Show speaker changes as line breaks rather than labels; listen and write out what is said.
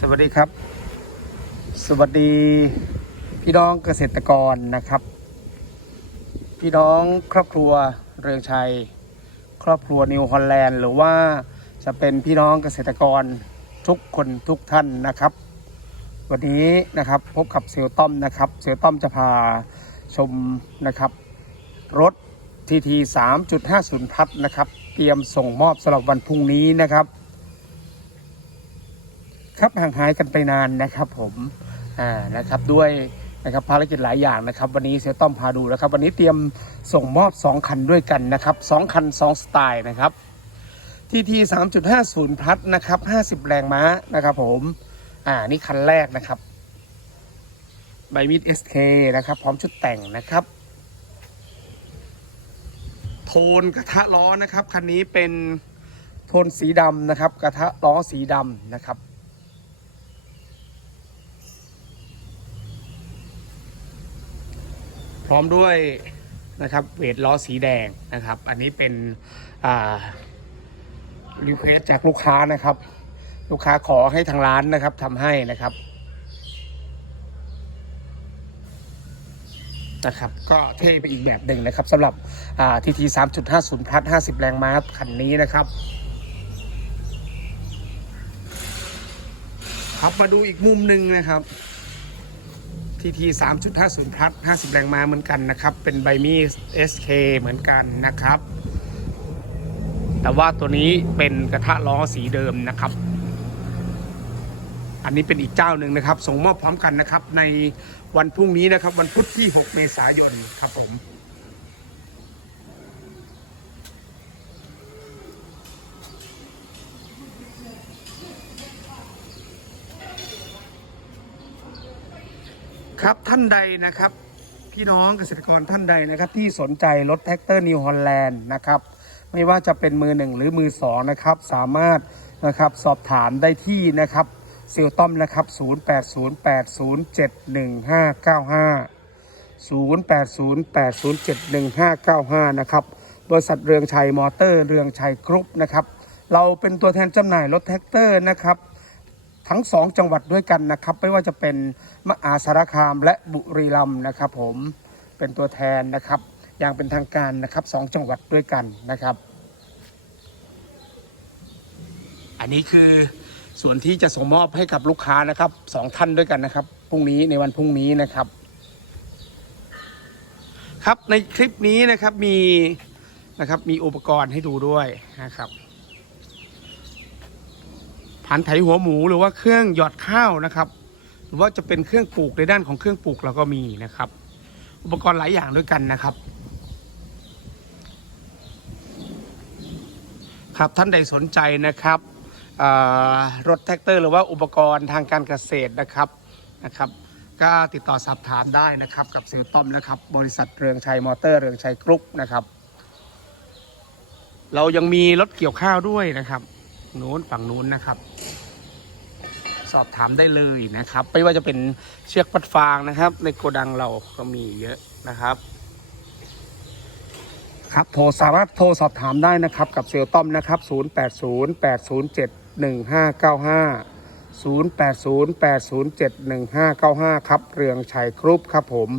สวัสดีครับ สวัสดีพี่น้องเกษตรกรนะครับ พี่น้องครอบครัวเรืองชัย ครอบครัวนิวฮอลแลนด์หรือว่าจะเป็นพี่น้องเกษตรกรทุกคนทุกท่านนะครับ วันนี้นะครับพบกับเซลต้อมนะครับ เซลต้อมจะพาชมนะครับ รถทีที3.50พัดนะครับ เตรียมส่งมอบสำหรับวันพรุ่งนี้นะครับ ครับห่างหายกันไปนานนะครับผมอ่านะครับด้วยนะครับภารกิจหลายอย่างนะครับ วันนี้เซลต้อมพาดูนะครับ วันนี้เตรียมส่งมอบ 2 คันด้วยกันนะครับ2คัน 2 สไตล์นะครับทีที3.50พลัดนะครับ50แรงม้านะครับผมอ่านี่คันแรกนะครับใบมีด SK นะครับ พร้อมชุดแต่งนะครับ โทนกระทะล้อนะครับ คันนี้เป็นโทนสีดำนะครับ กระทะล้อสีดำนะครับ พร้อมด้วยนะครับเวทล้อสีแดงนะครับ อันนี้เป็นรีเควสจากลูกค้านะครับ ลูกค้าขอให้ทางร้านนะครับทำให้นะครับนะครับก็เท่ไปอีกแบบหนึ่งนะครับสำหรับทีทีสามจุดห้าศูนย์พลัสห้าสิบแรงม้าคันนี้นะครับ ครับมาดูอีกมุมหนึ่งนะครับ ทีทีสามจุดห้าศูนย์พลัสห้าสิบแรงม้าเหมือนกันนะครับ เป็นไบมีเอสเคเหมือนกันนะครับ แต่ว่าตัวนี้เป็นกระทะล้อสีเดิมนะครับ อันนี้เป็นอีกเจ้าหนึ่งนะครับ ส่งมอบพร้อมกันนะครับ ในวันพรุ่งนี้นะครับ วันพุธที่ 6 เมษายนครับผม ครับท่านใดนะครับ พี่น้องเกษตรกรท่านใดนะครับ ที่สนใจรถแท็กเตอร์นิวฮอลแลนด์นะครับ ไม่ว่าจะเป็นมือหนึ่งหรือมือสองนะครับ สามารถนะครับสอบถามได้ที่นะครับเซลต้อมนะครับ 0808071595นะครับ บริษัทเรืองชัยมอเตอร์เรืองชัยกรุ๊ปนะครับ เราเป็นตัวแทนจำหน่ายรถแท็กเตอร์นะครับ ทั้งสองจังหวัดด้วยกันนะครับ ไม่ว่าจะเป็นมหาสารคามและบุรีรัมย์นะครับ ผมเป็นตัวแทนนะครับ อย่างเป็นทางการนะครับสองจังหวัดด้วยกันนะครับ อันนี้คือส่วนที่จะส่งมอบให้กับลูกค้านะครับสองท่านด้วยกันนะครับพรุ่งนี้ในวันพรุ่งนี้นะครับ ครับในคลิปนี้นะครับมีนะครับมีอุปกรณ์ให้ดูด้วยนะครับ ผันไถหัวหมูหรือว่าเครื่องหยอดข้าวนะครับ หรือว่าจะเป็นเครื่องปลูกในด้านของเครื่องปลูกเราก็มีนะครับ อุปกรณ์หลายอย่างด้วยกันนะครับ ครับท่านใดสนใจนะครับรถแท็กเตอร์ หรือว่าอุปกรณ์ทางการเกษตรนะครับนะครับ ก็ติดต่อสอบถามได้นะครับ กับซิลต้อมนะครับ บริษัทเรืองชัยมอเตอร์เรืองชัยกรุ๊ปนะครับ เรายังมีรถเกี่ยวข้าวด้วยนะครับ นู้นฝั่งนู้นนะครับ สอบถามได้เลยนะครับ ไม่ว่าจะเป็นเชือกปัดฟางนะครับ ในโกดังเราก็มีเยอะนะครับ ครับโทรสามารถโทรสอบถามได้นะครับกับเซลต้อมนะครับ 0808071595 0808071595 ครับ เรืองชัยกรุ๊ปครับผม